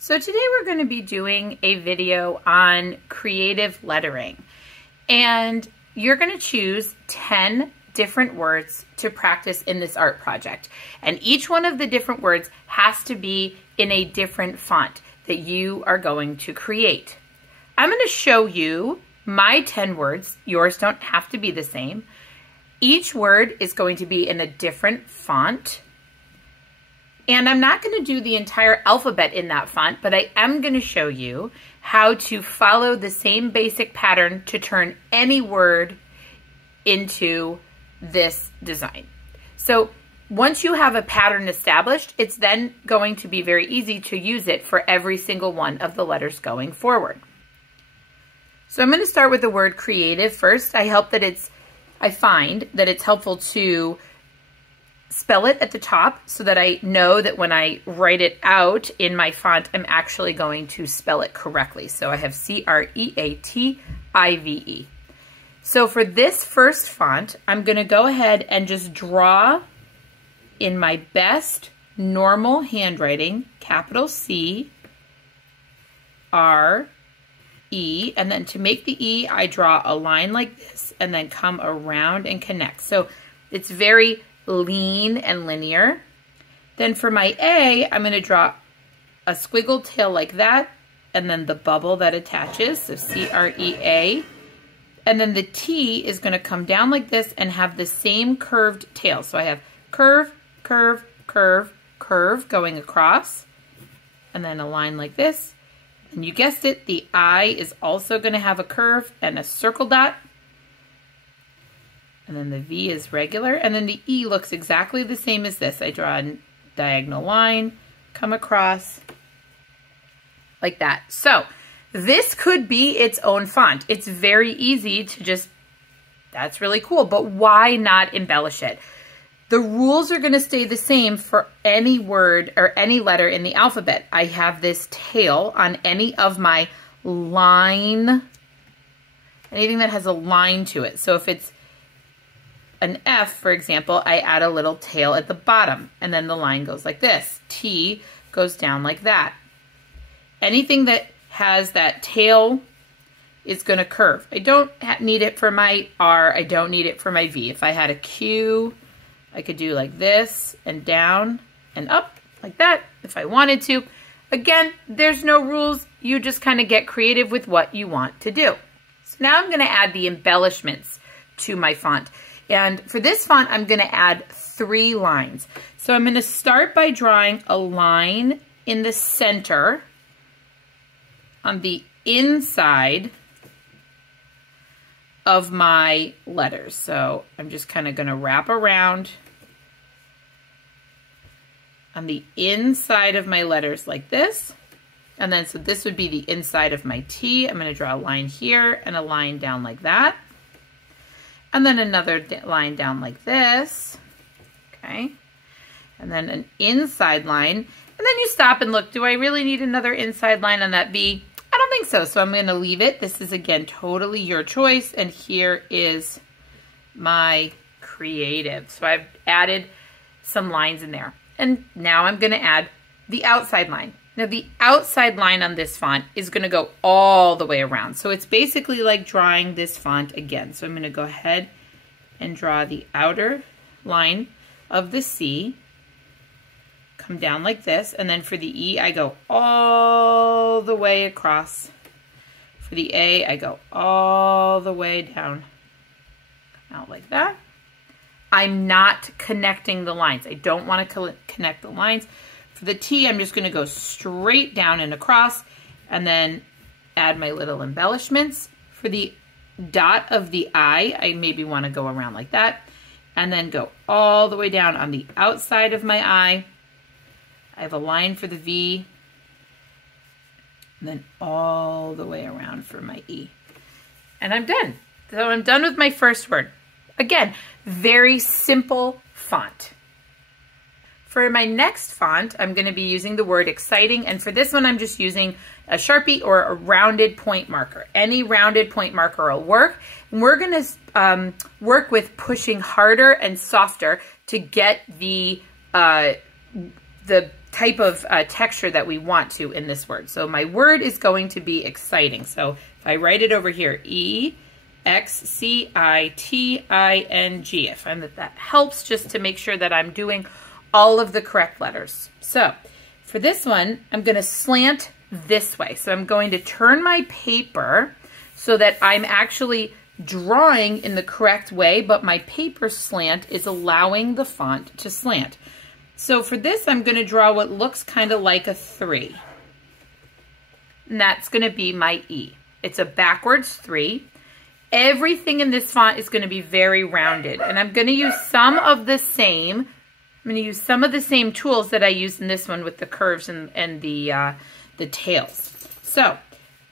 So today we're going to be doing a video on creative lettering, and you're going to choose 10 different words to practice in this art project. And each one of the different words has to be in a different font that you are going to create. I'm going to show you my 10 words. Yours don't have to be the same. Each word is going to be in a different font. And I'm not going to do the entire alphabet in that font, but I am going to show you how to follow the same basic pattern to turn any word into this design. So once you have a pattern established, it's then going to be very easy to use it for every single one of the letters going forward. So I'm going to start with the word creative first. I find that it's helpful to spell it at the top so that I know that when I write it out in my font, I'm actually going to spell it correctly. So I have C-R-E-A-T-I-V-E. So for this first font, I'm going to go ahead and just draw in my best normal handwriting, capital C, R, E, and then to make the E, I draw a line like this and then come around and connect. So it's very lean and linear. Then for my A, I'm going to draw a squiggle tail like that, and then the bubble that attaches, so C-R-E-A. And then the T is going to come down like this and have the same curved tail. So I have curve, curve, curve, curve going across, and then a line like this. And you guessed it, the I is also going to have a curve and a circle dot. And then the V is regular, and then the E looks exactly the same as this. I draw a diagonal line, come across like that. So this could be its own font. It's very easy to just, that's really cool, but why not embellish it? The rules are going to stay the same for any word or any letter in the alphabet. I have this tail on any of my line, anything that has a line to it. So if it's an F, for example, I add a little tail at the bottom, and then the line goes like this. T goes down like that. Anything that has that tail is going to curve. I don't need it for my R. I don't need it for my V. If I had a Q, I could do like this and down and up like that if I wanted to. Again, there's no rules. You just kind of get creative with what you want to do. So now I'm going to add the embellishments to my font. And for this font, I'm going to add 3 lines. So I'm going to start by drawing a line in the center on the inside of my letters. So I'm just kind of going to wrap around on the inside of my letters like this. And then, so this would be the inside of my T. I'm going to draw a line here and a line down like that. And then another line down like this, okay? And then an inside line. And then you stop and look, do I really need another inside line on that V? I don't think so, so I'm gonna leave it. This is, again, totally your choice. And here is my creative. So I've added some lines in there. And now I'm gonna add the outside line. Now the outside line on this font is going to go all the way around. So it's basically like drawing this font again. So I'm going to go ahead and draw the outer line of the C, come down like this, and then for the E I go all the way across. For the A I go all the way down, come out like that. I'm not connecting the lines. I don't want to connect the lines. For the T, I'm just going to go straight down and across and then add my little embellishments. For the dot of the I maybe want to go around like that and then go all the way down on the outside of my I. I have a line for the V and then all the way around for my E. And I'm done. So I'm done with my first word. Again, very simple font. For my next font, I'm going to be using the word exciting, and for this one, I'm just using a Sharpie or a rounded point marker. Any rounded point marker will work. And we're going to work with pushing harder and softer to get the the type of texture that we want to in this word. So my word is going to be exciting. So if I write it over here, EXCITING, I find that that helps just to make sure that I'm doing all of the correct letters. So for this one, I'm going to slant this way. So I'm going to turn my paper so that I'm actually drawing in the correct way, but my paper slant is allowing the font to slant. So for this, I'm going to draw what looks kind of like a 3. And that's going to be my E. It's a backwards 3. Everything in this font is going to be very rounded. And I'm going to use some of the same tools that I used in this one with the curves and the tails. So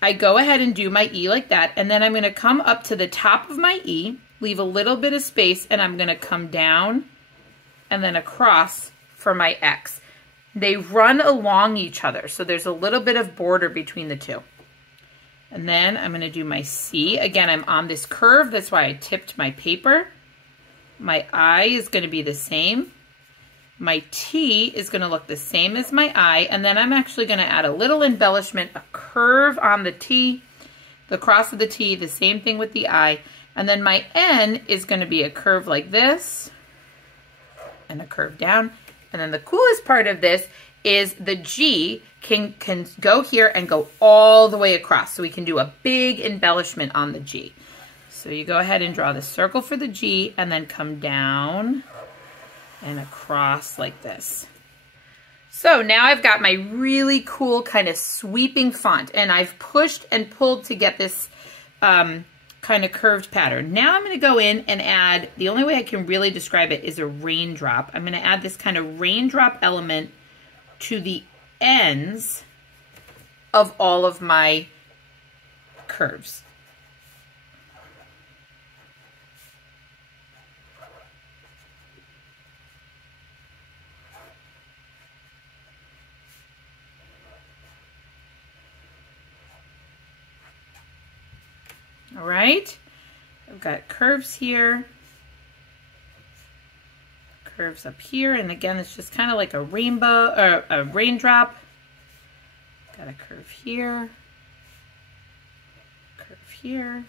I go ahead and do my E like that. And then I'm going to come up to the top of my E, leave a little bit of space, and I'm going to come down and then across for my X. They run along each other, so there's a little bit of border between the two. And then I'm going to do my C. Again, I'm on this curve, that's why I tipped my paper. My I is going to be the same. My T is going to look the same as my I, and then I'm actually going to add a little embellishment, a curve on the T, the cross of the T, the same thing with the I, and then my N is going to be a curve like this, and a curve down. And then the coolest part of this is the G can go here and go all the way across. So we can do a big embellishment on the G. So you go ahead and draw the circle for the G and then come down and across like this. So now I've got my really cool kind of sweeping font, and I've pushed and pulled to get this kind of curved pattern. Now I'm going to go in and add, the only way I can really describe it is a raindrop. I'm going to add this kind of raindrop element to the ends of all of my curves. All right, I've got curves here, curves up here, and again, it's just kind of like a rainbow or a raindrop. Got a curve here, curve here.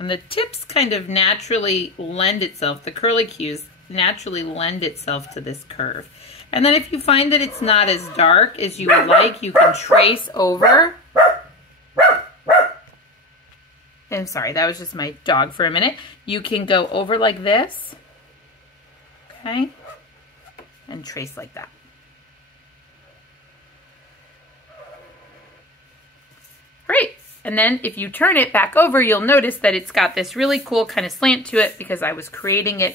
And the tips kind of naturally lend itself, the curlicues naturally lend itself to this curve. And then if you find that it's not as dark as you would like, you can trace over. I'm sorry, that was just my dog for a minute. You can go over like this, okay, and trace like that. Great. And then if you turn it back over, you'll notice that it's got this really cool kind of slant to it because I was creating it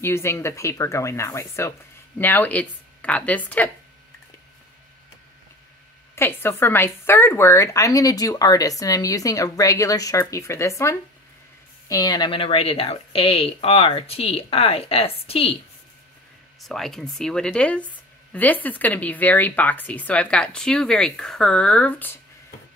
using the paper going that way. So now it's got this tip. Okay, so for my third word, I'm going to do artist, and I'm using a regular Sharpie for this one. And I'm going to write it out, A-R-T-I-S-T. So I can see what it is. This is going to be very boxy. So I've got two very curved.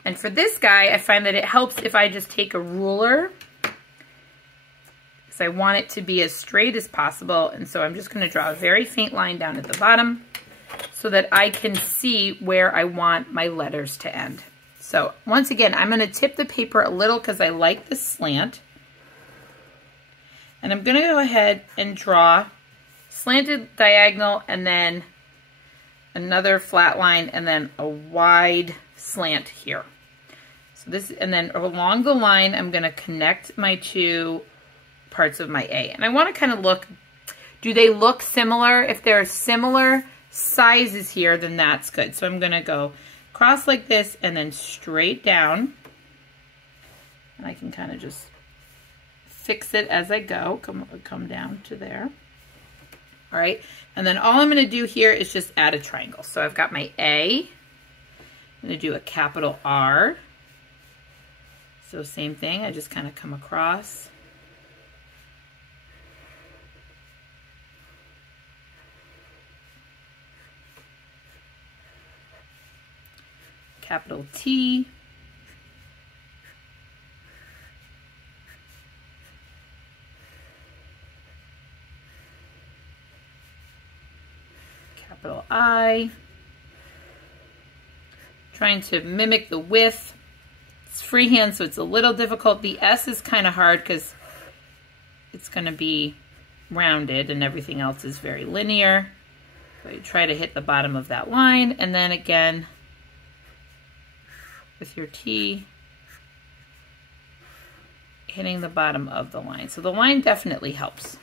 And for this guy, I find that it helps if I just take a ruler, because I want it to be as straight as possible. And so I'm just going to draw a very faint line down at the bottom so that I can see where I want my letters to end. So once again, I'm going to tip the paper a little because I like the slant. And I'm going to go ahead and draw slanted diagonal and then another flat line and then a wide slant here. So this, and then along the line, I'm going to connect my two parts of my A. And I want to kind of look, do they look similar? If they're similar sizes here, then that's good. So I'm going to go across like this and then straight down. And I can kind of just fix it as I go, come down to there. All right, and then all I'm going to do here is just add a triangle. So I've got my A. I'm going to do a capital R. So same thing, I just kind of come across. capital T, capital I, trying to mimic the width. It's freehand, so it's a little difficult. The S is kind of hard because it's going to be rounded and everything else is very linear. So you try to hit the bottom of that line, and then again with your T, hitting the bottom of the line. So the line definitely helps.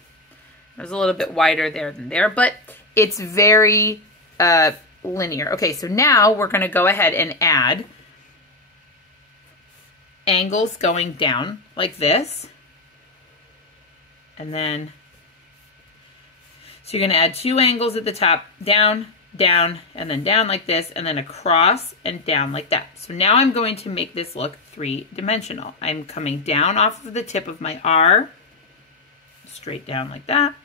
It was a little bit wider there than there, but it's very linear. Okay, so now we're going to go ahead and add angles going down like this. And then, so you're going to add 2 angles at the top, down, down, and then down like this, and then across and down like that. So now I'm going to make this look 3-dimensional. I'm coming down off of the tip of my R, straight down like that.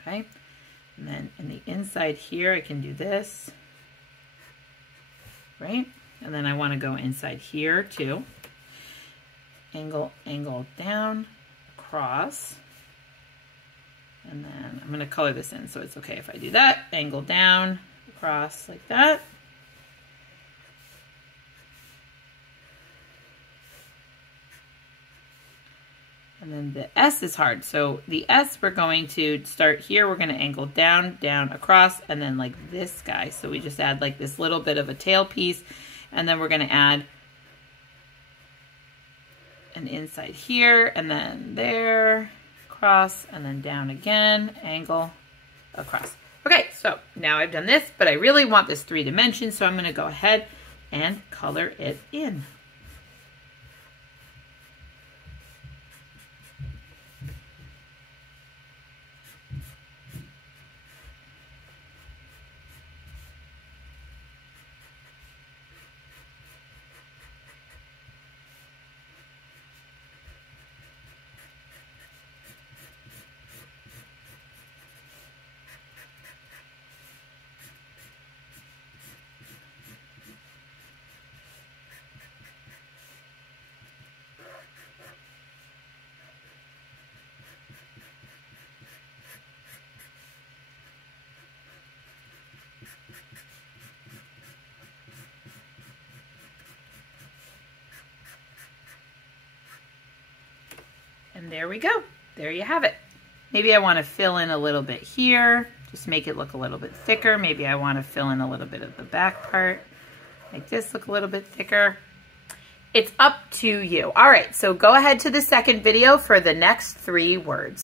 Okay, and then in the inside here, I can do this, right? And then I want to go inside here too. Angle, angle down, across. And then I'm going to color this in so it's okay if I do that. Angle down, across like that. And then the S is hard. So the S, we're going to start here. We're going to angle down, down, across, and then like this guy. So we just add like this little bit of a tail piece. And then we're going to add an inside here, and then there, across, and then down again, angle, across. Okay, so now I've done this, but I really want this 3 dimensions, so I'm going to go ahead and color it in. And there we go. There you have it. Maybe I want to fill in a little bit here, just make it look a little bit thicker. Maybe I want to fill in a little bit of the back part, make this look a little bit thicker. It's up to you. All right, so go ahead to the second video for the next 3 words.